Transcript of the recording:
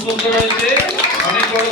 খুব সুন্দর হয়েছে অনেক বড়